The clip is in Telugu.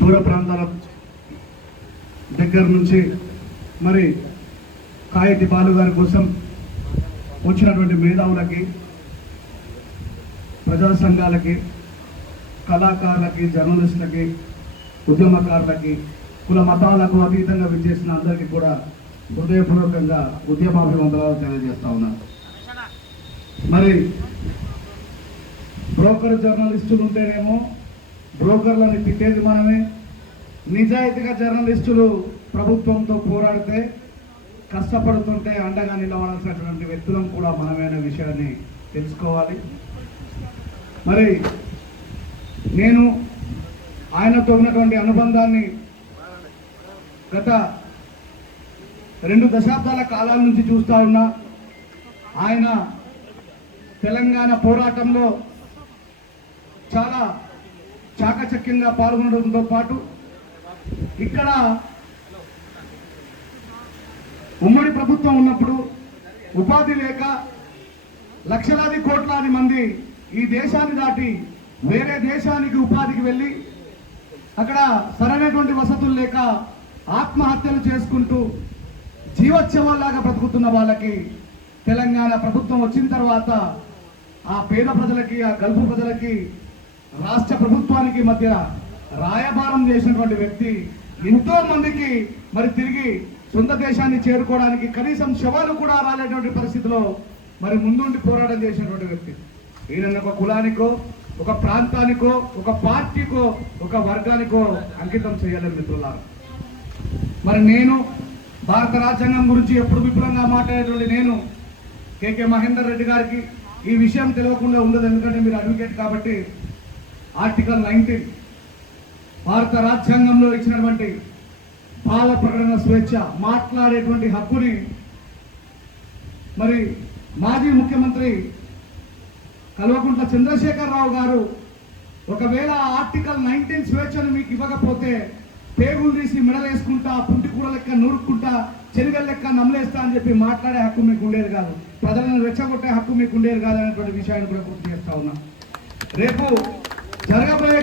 దూర ప్రాంతాల దగ్గర నుంచి మరి కాయతి బాలు గారి కోసం వచ్చినటువంటి మేధావులకి, ప్రజా సంఘాలకి, కళాకారులకి, జర్నలిస్టులకి, ఉద్యమకారులకి, కుల మతాలకు అతీతంగా విచ్చేసిన అందరికీ కూడా హృదయపూర్వకంగా ఉద్యమాభివందనాలు తెలియజేస్తా ఉన్నాను. మరి బ్రోకర్ జర్నలిస్టులు ఉంటేనేమో బ్రోకర్లని తిట్టేది మనమే, నిజాయితీగా జర్నలిస్టులు ప్రభుత్వంతో పోరాడితే కష్టపడుతుంటే అండగా నిలబడాల్సినటువంటి వ్యక్తులను కూడా మనమైన విషయాన్ని తెలుసుకోవాలి. మరి నేను ఆయనతో ఉన్నటువంటి అనుబంధాన్ని గత 2 దశాబ్దాల కాలాల నుంచి చూస్తూ ఉన్నా. ఆయన తెలంగాణ పోరాటంలో చాలా చాకచక్యంగా పాల్గొనడంతో పాటు ఇక్కడ ఉమ్మడి ప్రభుత్వం ఉన్నప్పుడు ఉపాధి లేక లక్షలాది కోట్లాది మంది ఈ దేశాన్ని దాటి వేరే దేశానికి ఉపాధికి వెళ్ళి అక్కడ సరైనటువంటి వసతులు లేక ఆత్మహత్యలు చేసుకుంటూ జీవోత్సవాల్లాగా బ్రతుకుతున్న వాళ్ళకి తెలంగాణ ప్రభుత్వం వచ్చిన తర్వాత ఆ పేద ప్రజలకి, ఆ గల్ఫ్ ప్రజలకి, రాష్ట్ర ప్రభుత్వానికి మధ్య రాయబారం చేసినటువంటి వ్యక్తి. ఎంతో మందికి మరి తిరిగి సొంత దేశాన్ని చేరుకోవడానికి కనీసం శవాలు కూడా రాలేటువంటి పరిస్థితిలో మరి ముందుండి పోరాటం చేసినటువంటి వ్యక్తి. ఈయన ఒక కులానికో, ఒక ప్రాంతానికో, ఒక పార్టీకో, ఒక వర్గానికో అంకితం చేయాలని మిత్రులారా. మరి నేను భారత రాజ్యాంగం గురించి ఎప్పుడు విపులంగా మాట్లాడేటువంటి నేను కేకే మహేందర్ రెడ్డి గారికి ఈ విషయం తెలియకుండా ఉండదు. ఎందుకంటే మీరు అడ్వకేట్ కాబట్టి ఆర్టికల్ 19 భారత రాజ్యాంగంలో ఇచ్చినటువంటి భావ ప్రకటన స్వేచ్ఛ, మాట్లాడేటువంటి హక్కుని మరి మాజీ ముఖ్యమంత్రి కల్వకుంట్ల చంద్రశేఖరరావు గారు ఒకవేళ ఆర్టికల్ 19 స్వేచ్ఛను మీకు ఇవ్వకపోతే పేగులు తీసి మెడలేసుకుంటా, పుంటి కూడ లెక్క నూరుకుంటా, చెరిగల లెక్క నమ్మలేస్తా అని చెప్పి మాట్లాడే హక్కు మీకు ఉండేది కాదు. ప్రజలను రెచ్చగొట్టే హక్కు మీకు ఉండేది కాదు అనేటువంటి విషయాన్ని కూడా గుర్తు చేస్తా ఉన్నా. రేపు జరగబోయే